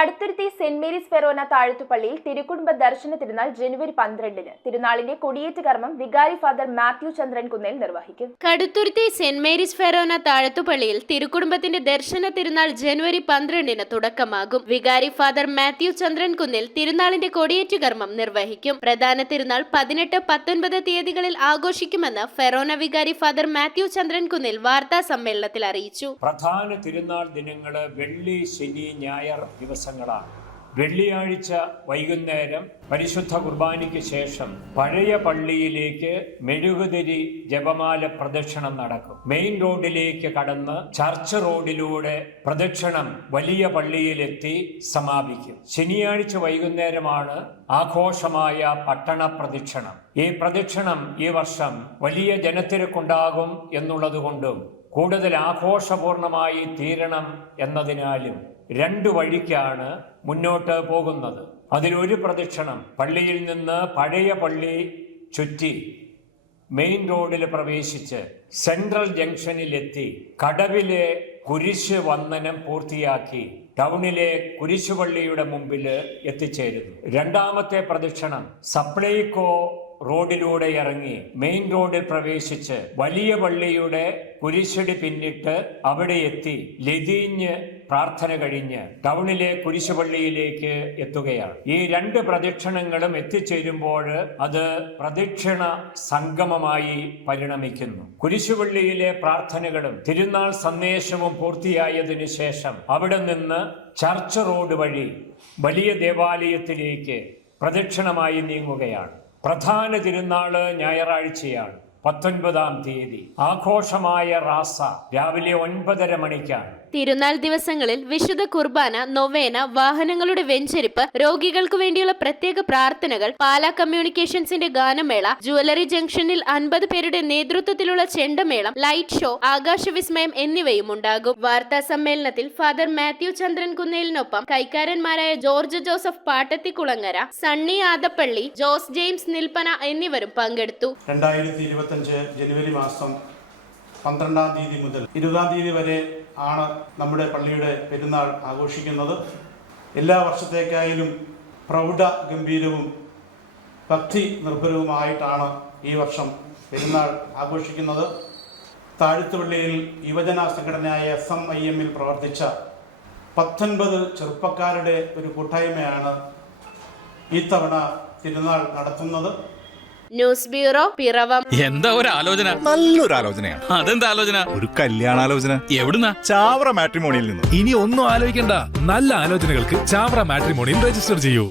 Kaduthuruthy saint Mary's Forane താഴത്തുപള്ളിയിൽ തിരുക്കുടുംബ ദർശന തിരുനാൾ ജനുവരി 12-ന്. തിരുനാളിന്റെ കൊടിയേറ്റ് കർമ്മം വികാരി ഫാദർ മാത്യു ചന്ദ്രൻ കുന്നേൽ നിർവഹിക്കും. കടുത്തുരുത്തി സെന്റ് മേരീസ് ഫെറോന താഴത്തുപള്ളിയിൽ തിരുക്കുടുംബത്തിന്റെ ദർശന തിരുനാൾ ജനുവരി 12-ന് തുടക്കമാകും. വികാരി ഫാദർ മാത്യു ചന്ദ്രൻ കുന്നേൽ തിരുനാളിന്റെ കൊടിയേറ്റ് കർമ്മം നിർവഹിക്കും. പ്രധാന തിരുനാൾ 18, 19 തീയതികളിൽ ആഘോഷിക്കുമെന്ന് ഫെറോന വികാരി ഫാദർ മാത്യു ചന്ദ്രൻ കുന്നേൽ വാർത്താ സമ്മേളനത്തിൽ അറിയിച്ചു. പ്രധാന തിരുനാൾ ദിനങ്ങള് വെള്ളി, ശനി, ഞായർ ദിവസങ്ങളാണ്. വെള്ളിയാഴ്ച വൈകുന്നേരം പരിശുദ്ധ കുർബാനയ്ക്ക് ശേഷം പഴയ പള്ളിയിലേക്ക് മെഴുകുതിരി ജപമാല പ്രദക്ഷിണം നടക്കും. മെയിൻ റോഡിലേക്ക് കടന്ന് ചർച്ച് റോഡിലൂടെ പ്രദക്ഷിണം വലിയ പള്ളിയിലെത്തി സമാപിക്കും. ശനിയാഴ്ച വൈകുന്നേരമാണ് ആഘോഷമായ പട്ടണ പ്രദക്ഷിണം. ഈ പ്രദക്ഷിണം ഈ വർഷം വലിയ ജനത്തിരക്കുണ്ടാകും എന്നുള്ളതുകൊണ്ടും കൂടുതൽ ആഘോഷപൂർണമായി തീരണം എന്നതിനാലും 2 വഴിക്കാണ് മുന്നോട്ട് പോകുന്നത്. അതിലൊരു പ്രദക്ഷിണം പള്ളിയിൽ നിന്ന് പഴയ പള്ളി ചുറ്റി മെയിൻ റോഡിൽ പ്രവേശിച്ച് സെൻട്രൽ ജംഗ്ഷനിലെത്തി കടവിലെ കുരിശ് വന്ദനം പൂർത്തിയാക്കി ടൗണിലെ കുരിശുപള്ളിയുടെ മുമ്പിൽ എത്തിച്ചേരുന്നു. 2ാമത്തെ പ്രദക്ഷിണം സപ്ലൈകോ റോഡിലൂടെ ഇറങ്ങി മെയിൻ റോഡിൽ പ്രവേശിച്ച് വലിയ പള്ളിയുടെ കുരിശടി പിന്നിട്ട് അവിടെ എത്തി ലതീഞ്ഞ് പ്രാർത്ഥന കഴിഞ്ഞ് ടൗണിലെ കുരിശുപള്ളിയിലേക്ക് എത്തുകയാണ്. ഈ 2 പ്രദക്ഷിണങ്ങളും എത്തിച്ചേരുമ്പോൾ അത് പ്രദക്ഷിണ സംഗമമായി പരിണമിക്കുന്നു. കുരിശുപള്ളിയിലെ പ്രാർത്ഥനകളും തിരുനാൾ സന്ദേശവും പൂർത്തിയായതിനു ശേഷം അവിടെ നിന്ന് ചർച്ച് റോഡ് വഴി വലിയ ദേവാലയത്തിലേക്ക് പ്രദക്ഷിണമായി നീങ്ങുകയാണ്. പ്രധാന തിരുനാള് ഞായറാഴ്ചയാണ്, 19-ാം തീയതി. ആഘോഷമായ റാസ രാവിലെ 9:30 മണിക്കാണ്. തിരുനാൾ ദിവസങ്ങളിൽ വിശുദ്ധ കുർബാന, നൊവേന, വാഹനങ്ങളുടെ വെഞ്ചരിപ്പ്, രോഗികൾക്ക് വേണ്ടിയുള്ള പ്രത്യേക പ്രാർത്ഥനകൾ, പാലാ കമ്മ്യൂണിക്കേഷൻസിന്റെ ഗാനമേള, ജുവലറി ജംഗ്ഷനിൽ 50 പേരുടെ നേതൃത്വത്തിലുള്ള ചെണ്ടമേളം, ലൈറ്റ് ഷോ, ആകാശവിസ്മയം എന്നിവയും ഉണ്ടാകും. വാർത്താ സമ്മേളനത്തിൽ ഫാദർ മാത്യു ചന്ദ്രൻ കുന്നേലിനൊപ്പം കൈക്കാരന്മാരായ George Joseph Pattathikulangara, Sunny Adappally, Jose James Nilppana എന്നിവരും പങ്കെടുത്തു. 2025 ജനുവരി മാസം 12-ാം തീയതി മുതൽ 20-ാം തീയതി വരെ ആണ് നമ്മുടെ പള്ളിയുടെ പെരുന്നാൾ ആഘോഷിക്കുന്നത്. എല്ലാ വർഷത്തേക്കായാലും പ്രൗഢ ഗംഭീരവും ഭക്തി നിർഭരവുമായിട്ടാണ് ഈ വർഷം പെരുന്നാൾ ആഘോഷിക്കുന്നത്. താഴത്തുപള്ളിയിൽ യുവജന സംഘടനയായ SMIM പ്രവർത്തിച്ച 19 ചെറുപ്പക്കാരുടെ ഒരു കൂട്ടായ്മയാണ് ഇത്തവണ തിരുനാൾ നടത്തുന്നത്. News bureau, Piravom. എന്താ ഒരു ആലോചന? നല്ലൊരു ആലോചനയാണ്. അതെന്താ ആലോചന? ഒരു കല്യാണാലോചന. എവിടുന്നാ? ചാവറ മാട്രിമോണിയിൽ നിന്ന്. ഇനി ഒന്നും ആലോചിക്കണ്ട, നല്ല ആലോചനകൾക്ക് ചാവറ മാട്രിമോണിയിൽ രജിസ്റ്റർ ചെയ്യൂ.